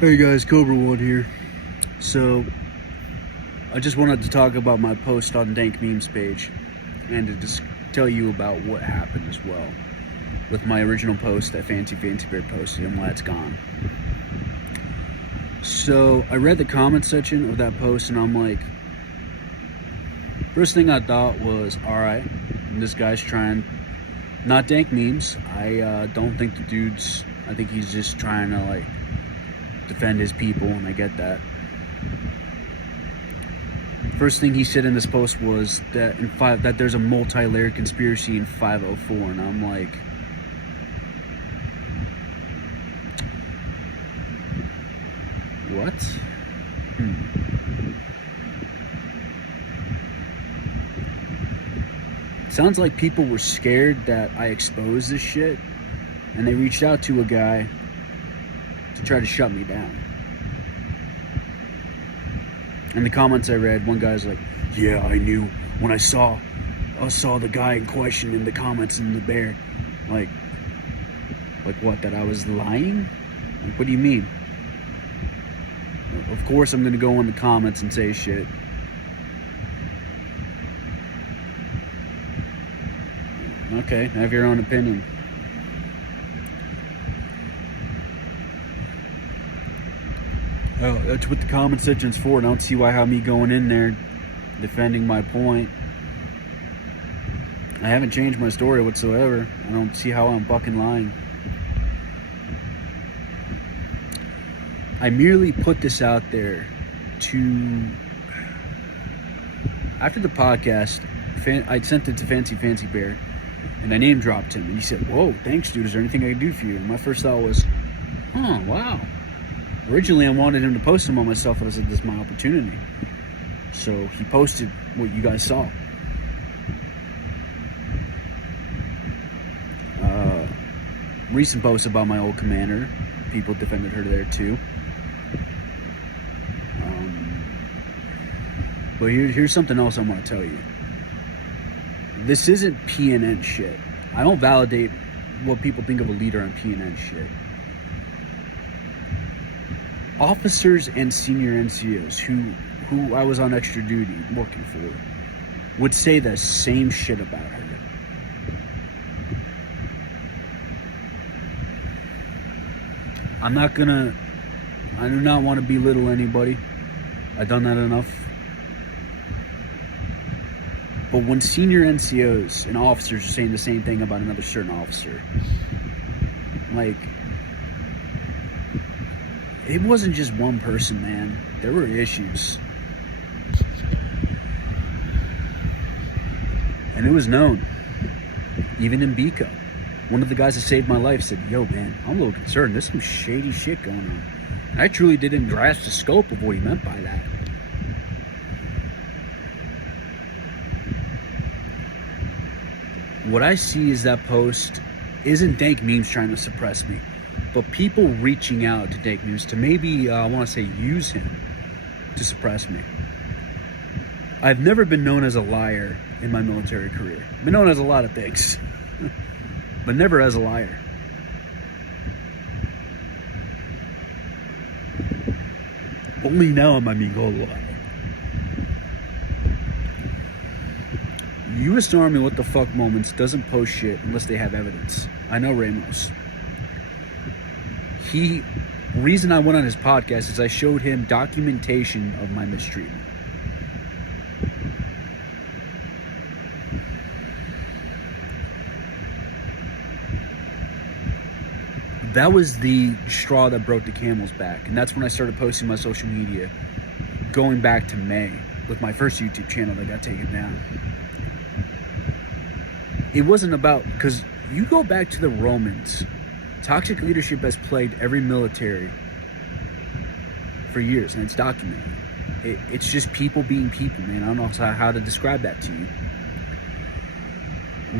Hey guys, Cobra One here. So, I just wanted to talk about my post on Dank Memes page and to just tell you about what happened as well with my original post that Fancy Bear posted and why it's gone. So, I read the comment section of that post and I'm like, first thing I thought was, alright, this guy's trying, not Dank Memes. I don't think the dude's, I think he's just trying to like defend his people, and I get that. First thing he said in this post was that there's a multi-layered conspiracy in 504, and I'm like, what? It sounds like people were scared that I exposed this shit, and they reached out to a guy to try to shut me down. In the comments I read, one guy's like, yeah, I knew when I saw the guy in question in the comments in the bear. Like what, that I was lying? Like, what do you mean? Of course I'm gonna go in the comments and say shit. Okay, have your own opinion. Oh, that's what the comment section's for. I don't see why me going in there defending my point. I haven't changed my story whatsoever. I don't see how I'm fucking lying. I merely put this out there to... After the podcast, I sent it to Fancy Bear, and I name dropped him, and he said, whoa, thanks dude, is there anything I can do for you? And my first thought was, oh, wow. Originally, I wanted him to post him on myself, and I said, this is my opportunity. So he posted what you guys saw. Recent posts about my old commander. People defended her there too. But here's something else I want to tell you. This isn't PNN shit. I don't validate what people think of a leader on PNN shit. Officers and senior NCOs who I was on extra duty working for would say the same shit about her. I do not want to belittle anybody. I've done that enough. But when senior NCOs and officers are saying the same thing about another certain officer, like, it wasn't just one person, man. There were issues. And it was known. Even in Biko. One of the guys that saved my life said, yo, man, I'm a little concerned. There's some shady shit going on. And I truly didn't grasp the scope of what he meant by that. What I see is that post isn't Dank Memes trying to suppress me, but people reaching out to Dank Memes to maybe, I want to say, use him to suppress me. I've never been known as a liar in my military career. I've been known as a lot of things, but never as a liar. Only now am I amigo liar. U.S. Army what the fuck moments doesn't post shit unless they have evidence. I know Ramos. Reason I went on his podcast is I showed him documentation of my mistreatment. That was the straw that broke the camel's back, and that's when I started posting my social media, going back to May with my first YouTube channel that got taken down. It wasn't about, because you go back to the Romans, toxic leadership has plagued every military for years, and it's documented. It's just people being people, man. I don't know how to describe that to you.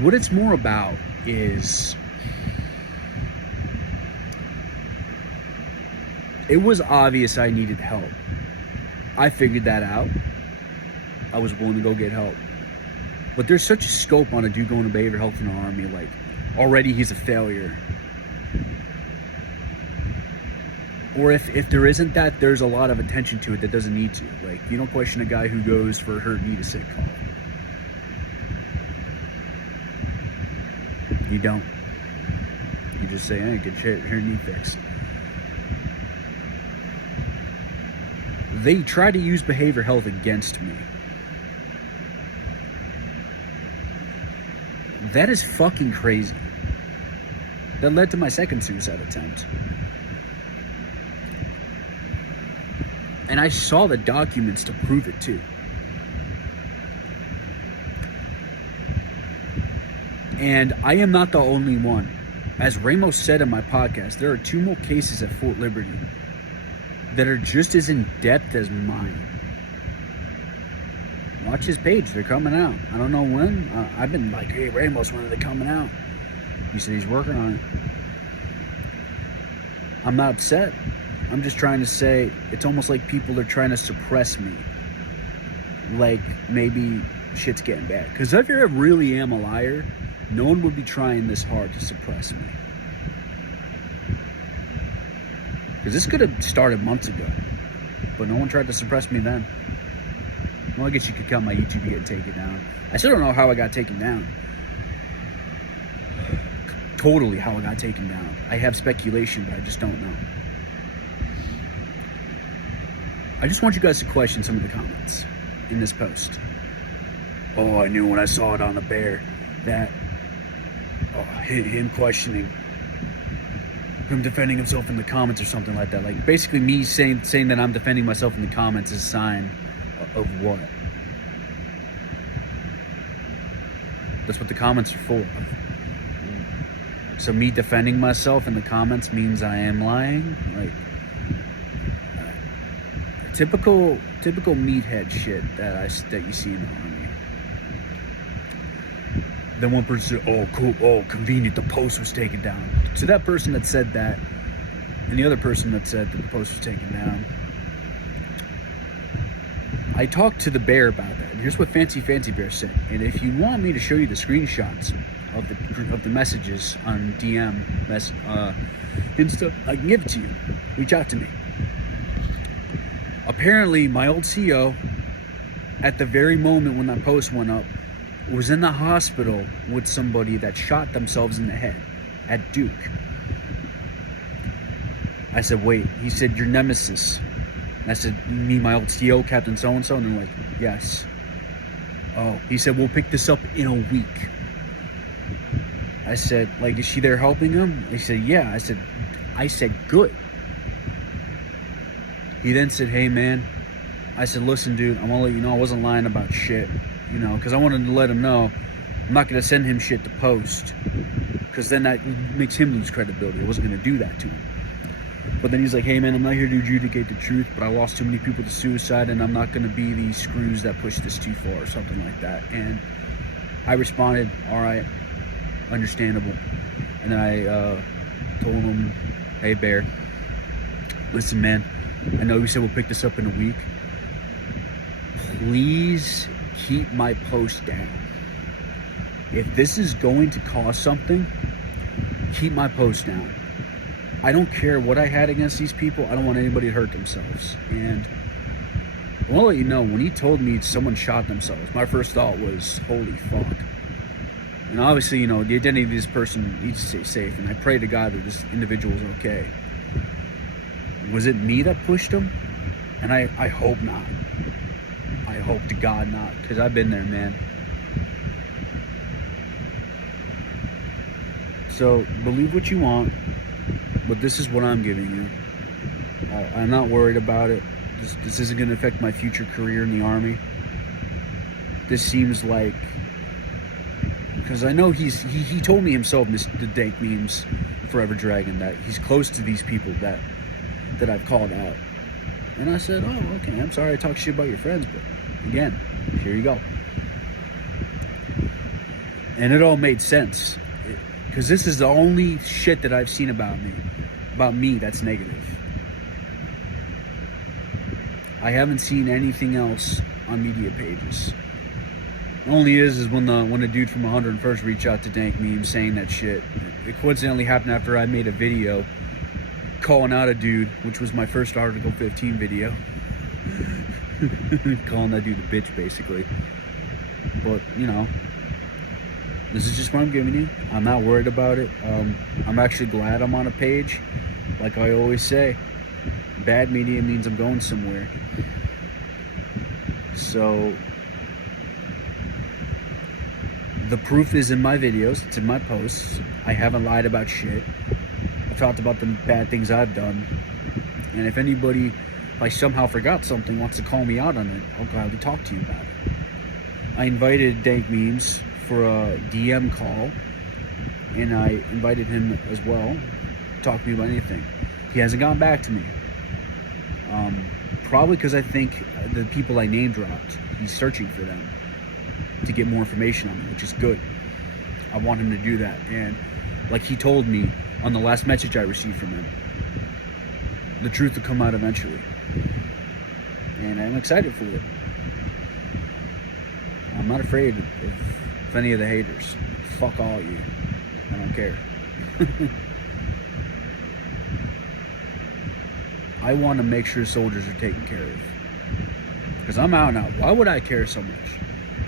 What it's more about is, it was obvious I needed help. I figured that out. I was willing to go get help. But there's such a scope on a dude going to behavioral health in the Army, like, already he's a failure. Or if there isn't that, there's a lot of attention to it that doesn't need to. Like, you don't question a guy who goes for a hurt knee to sick call. You don't. You just say, hey, get your knee fixed. They try to use behavioral health against me. That is fucking crazy. That led to my second suicide attempt. And I saw the documents to prove it too. And I am not the only one. As Ramos said in my podcast, there are 2 more cases at Fort Liberty that are just as in depth as mine. Watch his page, they're coming out. I don't know when. I've been like, hey Ramos, when are they coming out? He said he's working on it. I'm not upset. I'm just trying to say, it's almost like people are trying to suppress me. Like, maybe shit's getting bad. Because if I really am a liar, no one would be trying this hard to suppress me. Because this could have started months ago. But no one tried to suppress me then. Well, I guess you could count my YouTube getting taken down. I still don't know how I got taken down. Totally how I got taken down. I have speculation, but I just don't know. I just want you guys to question some of the comments in this post. Oh, I knew when I saw it on the bear that him questioning, him defending himself in the comments or something like that. Like, basically me saying that I'm defending myself in the comments is a sign of what? That's what the comments are for. So me defending myself in the comments means I am lying? Like, typical meathead shit that you see in the army. Then one person said, oh cool, oh convenient, the post was taken down. To that person that said that, and the other person that said that the post was taken down, I talked to the bear about that. And here's what Fancy Bear said. And if you want me to show you the screenshots of the messages on DM, Insta, I can give it to you. Reach out to me. Apparently, my old CO, at the very moment when that post went up, was in the hospital with somebody that shot themselves in the head at Duke. I said, wait. He said, your nemesis. I said, me, my old CO, Captain so-and-so? And they're like, yes. Oh, he said, we'll pick this up in a week. I said, like, is she there helping him? He said, yeah. I said, good. He then said, hey, man. I said, listen, dude, I'm going to let you know I wasn't lying about shit. You know, because I wanted to let him know I'm not going to send him shit to post. Because then that makes him lose credibility. I wasn't going to do that to him. But then he's like, hey, man, I'm not here to adjudicate the truth, but I lost too many people to suicide, and I'm not going to be the screws that push this too far, or something like that. And I responded, all right, understandable. And then I told him, hey, Bear, listen, man, I know you said we'll pick this up in a week. Please keep my post down. If this is going to cost something, keep my post down. I don't care what I had against these people. I don't want anybody to hurt themselves. And I want to let you know, when he told me someone shot themselves, my first thought was, holy fuck. And obviously, you know, the identity of this person needs to stay safe. And I pray to God that this individual is okay. Was it me that pushed him? And I hope not. I hope to God not, because I've been there, man. So believe what you want, but this is what I'm giving you. I'm not worried about it. This isn't going to affect my future career in the Army. This seems like, because I know he told me himself, the dank memes, Forever Dragon, that he's close to these people that I've called out. And I said, oh, okay, I'm sorry I talked shit about your friends, but again, here you go. And it all made sense. Because this is the only shit that I've seen about me that's negative. I haven't seen anything else on media pages. It only is when the dude from 101st reached out to dank memes saying that shit. It coincidentally happened after I made a video calling out a dude, which was my first Article 15 video. Calling that dude a bitch, basically. But, you know, this is just what I'm giving you. I'm not worried about it. I'm actually glad I'm on a page. Like I always say, bad media means I'm going somewhere. So, the proof is in my videos. It's in my posts. I haven't lied about shit. I've talked about the bad things I've done. And if anybody, if I somehow forgot something, wants to call me out on it, I'll gladly talk to you about it. I invited Dank Memes for a DM call, and I invited him as well to talk to me about anything. He hasn't gotten back to me. Probably because I think the people I name dropped, he's searching for them to get more information on me, which is good. I want him to do that. And like he told me on the last message I received from him, the truth will come out eventually. And I'm excited for it. I'm not afraid of any of the haters. Fuck all you. I don't care. I want to make sure soldiers are taken care of. Because I'm out now. Why would I care so much?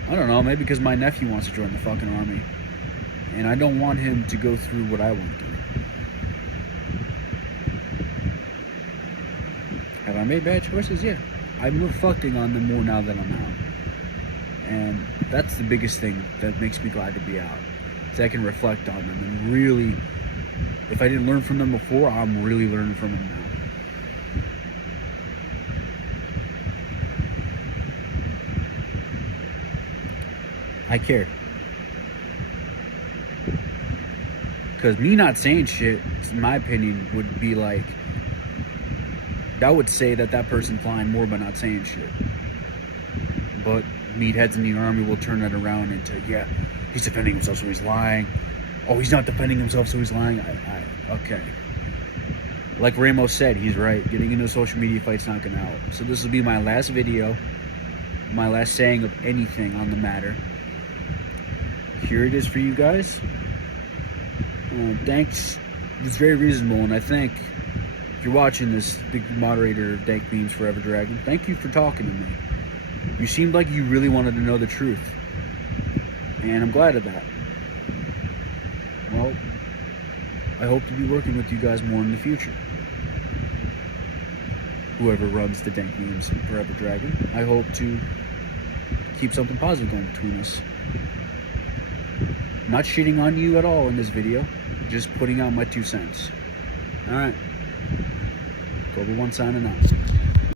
I don't know. Maybe because my nephew wants to join the fucking army. And I don't want him to go through what I went through. Have I made bad choices? Yeah. I'm reflecting on them more now that I'm out. And that's the biggest thing that makes me glad to be out. So I can reflect on them and really, if I didn't learn from them before, I'm really learning from them now. I care. Because me not saying shit, in my opinion, would be like, that would say that that person's lying more by not saying shit. But meatheads in the army will turn that around into, yeah, he's defending himself, so he's lying. Oh, he's not defending himself, so he's lying. Okay. Like Ramos said, he's right. Getting into a social media fight's not going to help. So this will be my last video, my last saying of anything on the matter. Here it is for you guys. Thanks. It's very reasonable, and I think if you're watching this, big moderator of Dank Memes Forever Dragon, thank you for talking to me. You seemed like you really wanted to know the truth, and I'm glad of that. Well, I hope to be working with you guys more in the future. Whoever runs the Dank Memes Forever Dragon, I hope to keep something positive going between us. Not shitting on you at all in this video, just putting out my 2 cents. Alright. Cobra 1 signing out.